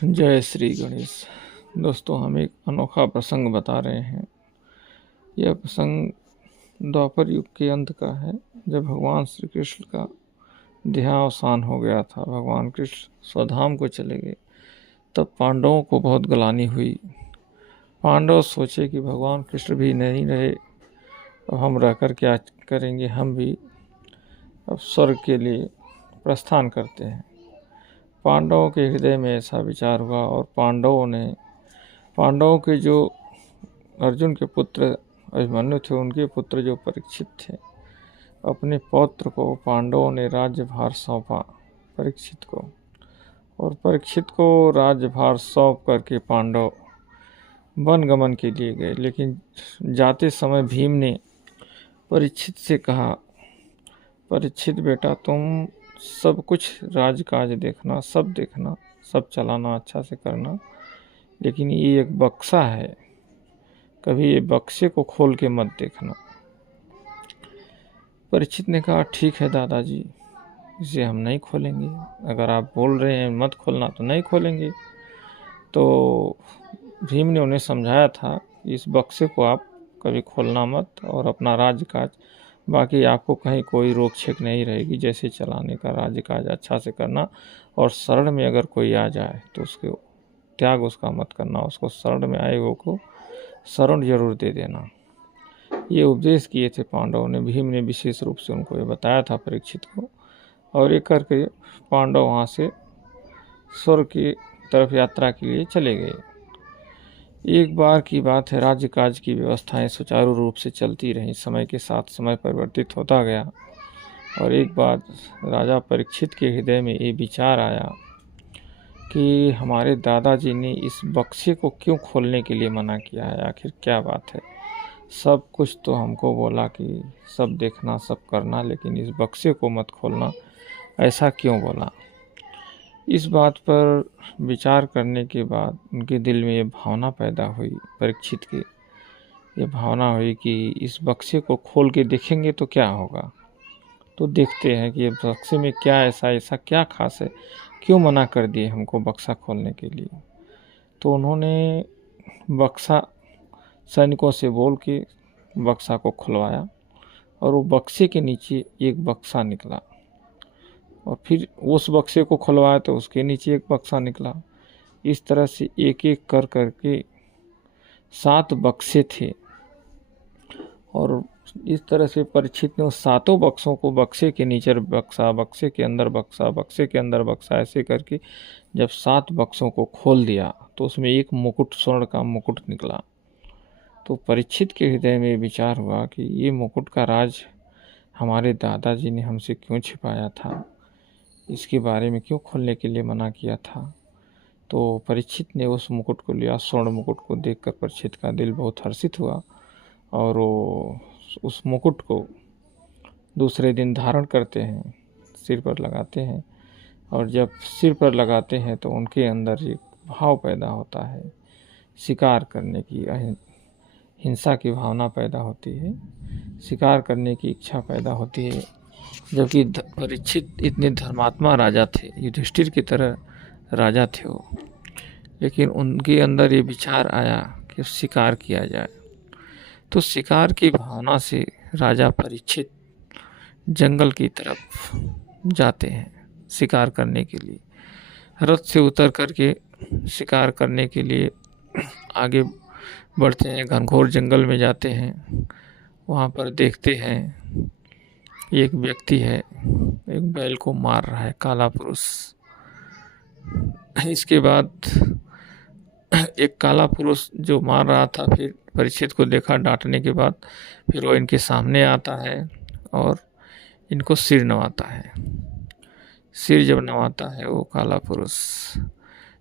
जय श्री गणेश। दोस्तों, हम एक अनोखा प्रसंग बता रहे हैं। यह प्रसंग द्वापर युग के अंत का है, जब भगवान श्री कृष्ण का देहावसान हो गया था। भगवान कृष्ण स्वधाम को चले गए। तब पांडवों को बहुत ग्लानि हुई। पांडव सोचे कि भगवान कृष्ण भी नहीं रहे, अब हम रहकर क्या करेंगे, हम भी अब स्वर्ग के लिए प्रस्थान करते हैं। पांडवों के हृदय में ऐसा विचार हुआ और पांडवों के जो अर्जुन के पुत्र अभिमन्यु थे, उनके पुत्र जो परीक्षित थे, अपने पौत्र को पांडवों ने राज्यभार सौंपा परीक्षित को। और परीक्षित को राज्यभार सौंप करके पांडव वन गमन के लिए गए। लेकिन जाते समय भीम ने परीक्षित से कहा, परीक्षित बेटा, तुम सब कुछ राजकाज देखना, सब चलाना, अच्छा से करना, लेकिन ये एक बक्सा है, कभी ये बक्से को खोल के मत देखना। परीक्षित ने कहा, ठीक है दादाजी, इसे हम नहीं खोलेंगे। अगर आप बोल रहे हैं मत खोलना तो नहीं खोलेंगे। तो भीम ने उन्हें समझाया था, इस बक्से को आप कभी खोलना मत और अपना राजकाज, बाकी आपको कहीं कोई रोक छेक नहीं रहेगी, जैसे चलाने का राजकाज अच्छा से करना। और शरण में अगर कोई आ जाए तो उसको त्याग उसका मत करना, उसको शरण में आए वो को शरण जरूर दे देना। ये उपदेश किए थे पांडवों ने। भीम ने विशेष रूप से उनको ये बताया था परीक्षित को। और ये करके पांडव वहाँ से स्वर्ग की तरफ यात्रा के लिए चले गए। एक बार की बात है, राज्य काज की व्यवस्थाएं सुचारू रूप से चलती रहीं। समय के साथ समय परिवर्तित होता गया और एक बार राजा परीक्षित के हृदय में ये विचार आया कि हमारे दादाजी ने इस बक्से को क्यों खोलने के लिए मना किया है, आखिर क्या बात है। सब कुछ तो हमको बोला कि सब देखना, सब करना, लेकिन इस बक्से को मत खोलना, ऐसा क्यों बोला। इस बात पर विचार करने के बाद उनके दिल में ये भावना पैदा हुई, परीक्षित की ये भावना हुई कि इस बक्से को खोल के देखेंगे तो क्या होगा। तो देखते हैं कि ये बक्से में क्या ऐसा क्या खास है, क्यों मना कर दिए हमको बक्सा खोलने के लिए। तो उन्होंने बक्सा सैनिकों से बोल के बक्सा को खुलवाया और वो बक्से के नीचे एक बक्सा निकला। और फिर उस बक्से को खुलवाया तो उसके नीचे एक बक्सा निकला। इस तरह से एक एक कर करके 7 बक्से थे। और इस तरह से परीक्षित ने उस 7 बक्सों को बक्से के नीचे बक्सा, बक्से के अंदर बक्सा, बक्से के अंदर बक्सा, ऐसे करके जब 7 बक्सों को खोल दिया तो उसमें एक मुकुट, स्वर्ण का मुकुट निकला। तो परीक्षित के हृदय में विचार हुआ कि ये मुकुट का राज हमारे दादाजी ने हमसे क्यों छिपाया था, इसके बारे में क्यों खोलने के लिए मना किया था। तो परीक्षित ने उस मुकुट को लिया। स्वर्ण मुकुट को देखकर परीक्षित का दिल बहुत हर्षित हुआ और वो उस मुकुट को दूसरे दिन धारण करते हैं, सिर पर लगाते हैं। और जब सिर पर लगाते हैं तो उनके अंदर एक भाव पैदा होता है, शिकार करने की, हिंसा की भावना पैदा होती है, शिकार करने की इच्छा पैदा होती है। जबकि परीक्षित इतने धर्मात्मा राजा थे, युधिष्ठिर की तरह राजा थे वो, लेकिन उनके अंदर ये विचार आया कि शिकार किया जाए। तो शिकार की भावना से राजा परीक्षित जंगल की तरफ जाते हैं शिकार करने के लिए। रथ से उतर करके शिकार करने के लिए आगे बढ़ते हैं, घनघोर जंगल में जाते हैं। वहाँ पर देखते हैं एक व्यक्ति है, एक बैल को मार रहा है, काला पुरुष। इसके बाद एक काला पुरुष जो मार रहा था, फिर परीक्षित को देखा, डांटने के बाद फिर वो इनके सामने आता है और इनको सिर नवाता है। सिर जब नवाता है वो काला पुरुष,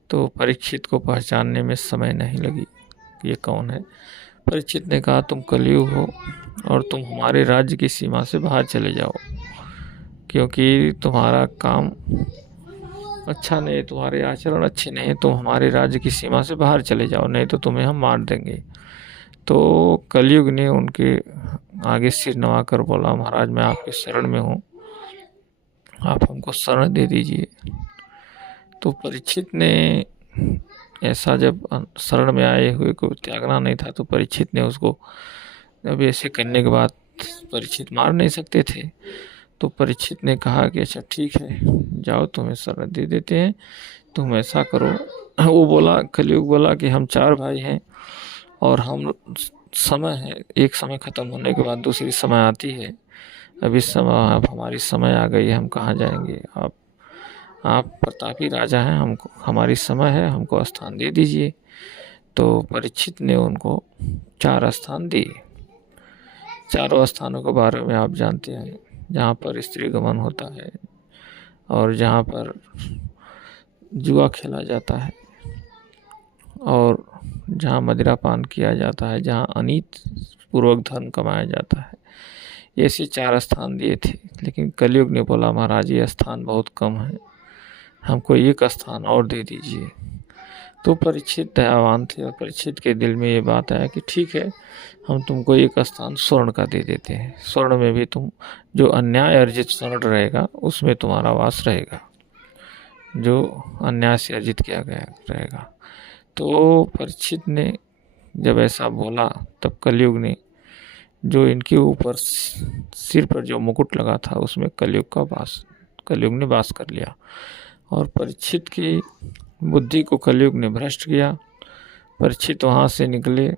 तो परीक्षित को पहचानने में समय नहीं लगी ये कौन है। परीक्षित ने कहा, तुम कलयुग हो और तुम हमारे राज्य की सीमा से बाहर चले जाओ, क्योंकि तुम्हारा काम अच्छा नहीं, तुम्हारे आचरण अच्छे नहीं, तुम हमारे राज्य की सीमा से बाहर चले जाओ, नहीं तो तुम्हें हम मार देंगे। तो कलयुग ने उनके आगे सिर नवाकर बोला, महाराज मैं आपके शरण में हूँ, आप हमको शरण दे दीजिए। तो परीक्षित ने ऐसा जब शरण में आए हुए को त्यागना नहीं था, तो परीक्षित ने उसको, अब ऐसे करने के बाद परीक्षित मार नहीं सकते थे, तो परीक्षित ने कहा कि अच्छा ठीक है, जाओ तुम्हें शरण दे देते हैं, तुम ऐसा करो। वो बोला, कलयुग बोला कि हम 4 भाई हैं और हम समय है, एक समय ख़त्म होने के बाद दूसरी समय आती है। अब इस समय, अब हमारी समय आ गई है, हम कहाँ जाएंगे? आप प्रतापी राजा हैं, हमको हमारी समय है, हमको स्थान दे दीजिए। तो परीक्षित ने उनको 4 स्थान दिए। चारों स्थानों के बारे में आप जानते हैं, जहाँ पर स्त्री गमन होता है और जहाँ पर जुआ खेला जाता है और जहाँ मदिरा पान किया जाता है, जहाँ अनीत पूर्वक धन कमाया जाता है। ऐसे 4 स्थान दिए थे, लेकिन कलयुग ने बोला महाराज ये स्थान बहुत कम है, हमको एक स्थान और दे दीजिए। तो परीक्षित दयावान थे और परीक्षित के दिल में ये बात आया कि ठीक है, हम तुमको एक स्थान स्वर्ण का दे देते हैं। स्वर्ण में भी तुम, जो अन्याय अर्जित स्वर्ण रहेगा उसमें तुम्हारा वास रहेगा, जो अन्याय से अर्जित किया गया रहेगा। तो परीक्षित ने जब ऐसा बोला, तब कलयुग ने, जो इनके ऊपर सिर पर जो मुकुट लगा था उसमें कलयुग ने वास कर लिया और परीक्षित की बुद्धि को कलयुग ने भ्रष्ट किया। परीक्षित वहाँ से निकले,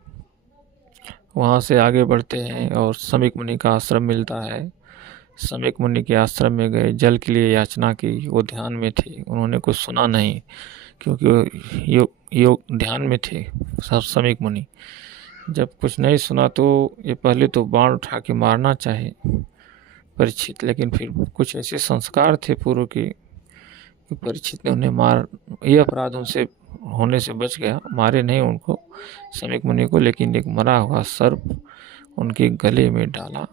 वहाँ से आगे बढ़ते हैं और समीक मुनि का आश्रम मिलता है। समीक मुनि के आश्रम में गए, जल के लिए याचना की। वो ध्यान में थे, उन्होंने कुछ सुना नहीं, क्योंकि योग ध्यान में थे समीक मुनि। जब कुछ नहीं सुना तो ये पहले तो बाण उठा के मारना चाहे परीक्षित, लेकिन फिर कुछ ऐसे संस्कार थे पूर्व के कि परीक्षित ने उन्हें ये अपराध उनसे होने से बच गया। मारे नहीं उनको, समीक मुनि को, लेकिन एक मरा हुआ सर्प उनके गले में डाला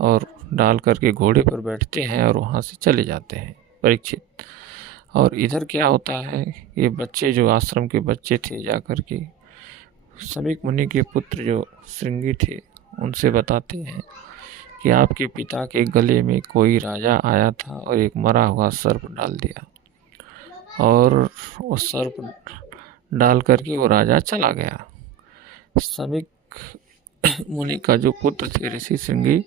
और डाल करके घोड़े पर बैठते हैं और वहाँ से चले जाते हैं परीक्षित। और इधर क्या होता है, ये बच्चे जो आश्रम के बच्चे थे, जा कर के समीक मुनि के पुत्र जो श्रृंगी थे उनसे बताते हैं कि आपके पिता के गले में कोई राजा आया था और एक मरा हुआ सर्प डाल दिया, और वो सर्प डाल करके वो राजा चला गया। समीक मुनि का जो पुत्र थे ऋषि श्रृंगी,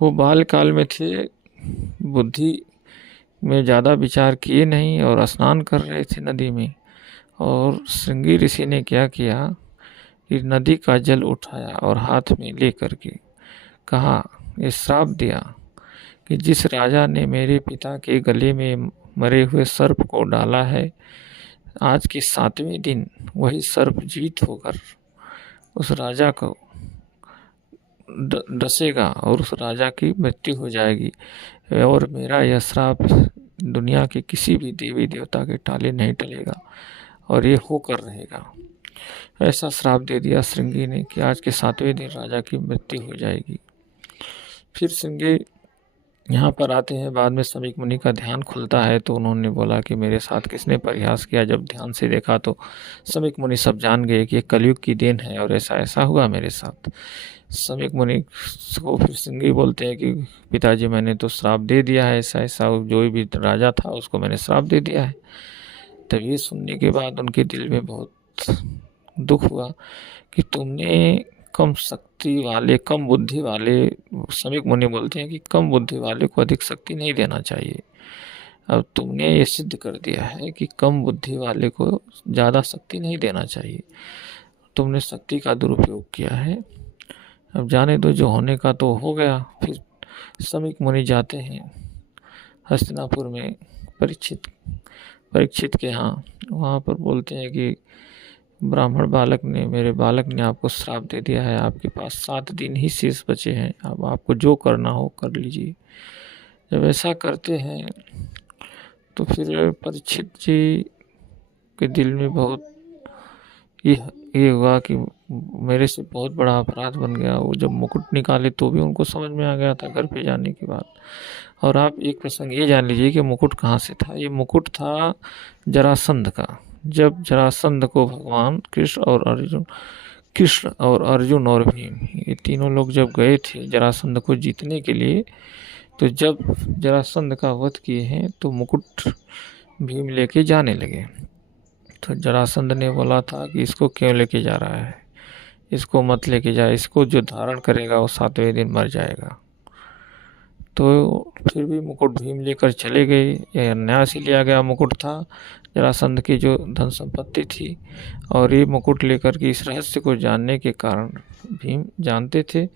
वो बालकाल में थे, बुद्धि में ज़्यादा विचार किए नहीं और स्नान कर रहे थे नदी में। और श्रृंगी ऋषि ने क्या किया कि नदी का जल उठाया और हाथ में ले करके कहा, ये श्राप दिया कि जिस राजा ने मेरे पिता के गले में मरे हुए सर्प को डाला है, आज के 7वें दिन वही सर्प जीवित होकर उस राजा को डसेगा और उस राजा की मृत्यु हो जाएगी, और मेरा यह श्राप दुनिया के किसी भी देवी देवता के टाले नहीं टलेगा और ये होकर रहेगा। ऐसा श्राप दे दिया श्रृंगी ने कि आज के 7वें दिन राजा की मृत्यु हो जाएगी। फिर श्रृंगी यहाँ पर आते हैं, बाद में समीक मुनि का ध्यान खुलता है तो उन्होंने बोला कि मेरे साथ किसने प्रयास किया। जब ध्यान से देखा तो समीक मुनि सब जान गए कि ये कलयुग की देन है और ऐसा ऐसा हुआ मेरे साथ। समीक मुनि को फिर श्रृंगी बोलते हैं कि पिताजी मैंने तो श्राप दे दिया है, ऐसा ऐसा जो भी राजा था उसको मैंने श्राप दे दिया है। तब ये सुनने के बाद उनके दिल में बहुत दुख हुआ कि तुमने कम शक्ति वाले, कम बुद्धि वाले, समीक मुनि बोलते हैं कि कम बुद्धि वाले को अधिक शक्ति नहीं देना चाहिए। अब तुमने ये सिद्ध कर दिया है कि कम बुद्धि वाले को ज़्यादा शक्ति नहीं देना चाहिए, तुमने शक्ति का दुरुपयोग किया है। अब जाने दो, जो होने का तो हो गया। फिर समीक मुनि जाते हैं हस्तिनापुर में परीक्षित के यहाँ। वहाँ पर बोलते हैं कि ब्राह्मण बालक ने, मेरे बालक ने आपको श्राप दे दिया है, आपके पास 7 दिन ही शेष बचे हैं, अब आपको जो करना हो कर लीजिए। जब ऐसा करते हैं तो फिर परीक्षित जी के दिल में बहुत ये हुआ कि मेरे से बहुत बड़ा अपराध बन गया। वो जब मुकुट निकाले तो भी उनको समझ में आ गया था घर पे जाने के बाद। और आप एक प्रसंग ये जान लीजिए कि मुकुट कहाँ से था। ये मुकुट था जरासंध का। जब जरासंध को भगवान कृष्ण और अर्जुन और भीम, ये तीनों लोग जब गए थे जरासंध को जीतने के लिए, तो जब जरासंध का वध किए हैं तो मुकुट भीम लेके जाने लगे। तो जरासंध ने बोला था कि इसको क्यों लेके जा रहा है, इसको मत लेके जा, इसको जो धारण करेगा वो 7वें दिन मर जाएगा। तो फिर भी मुकुट भीम लेकर चले गए। यह अन्याय से लिया गया मुकुट था, जरासंध की जो धन संपत्ति थी, और ये मुकुट लेकर के इस रहस्य को जानने के कारण भीम जानते थे,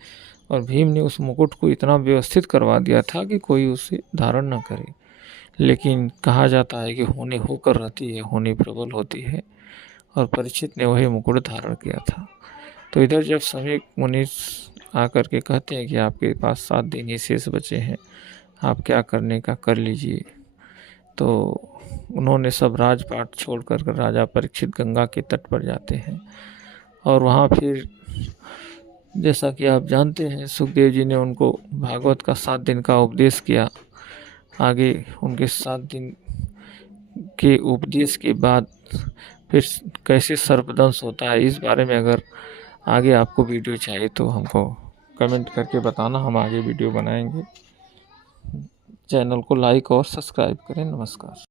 और भीम ने उस मुकुट को इतना व्यवस्थित करवा दिया था कि कोई उसे धारण न करे। लेकिन कहा जाता है कि होनी होकर रहती है, होनी प्रबल होती है, और परीक्षित ने वही मुकुट धारण किया था। तो इधर जब सभी मुनि आकर के कहते हैं कि आपके पास 7 दिन ही शेष बचे हैं, आप क्या करने का कर लीजिए, तो उन्होंने सब राजपाट छोड़कर राजा परीक्षित गंगा के तट पर जाते हैं। और वहाँ फिर जैसा कि आप जानते हैं, सुखदेव जी ने उनको भागवत का 7 दिन का उपदेश किया। आगे उनके 7 दिन के उपदेश के बाद फिर कैसे सर्पदंश होता है, इस बारे में अगर आगे आपको वीडियो चाहिए तो हमको कमेंट करके बताना, हम आगे वीडियो बनाएंगे। चैनल को लाइक और सब्सक्राइब करें। नमस्कार।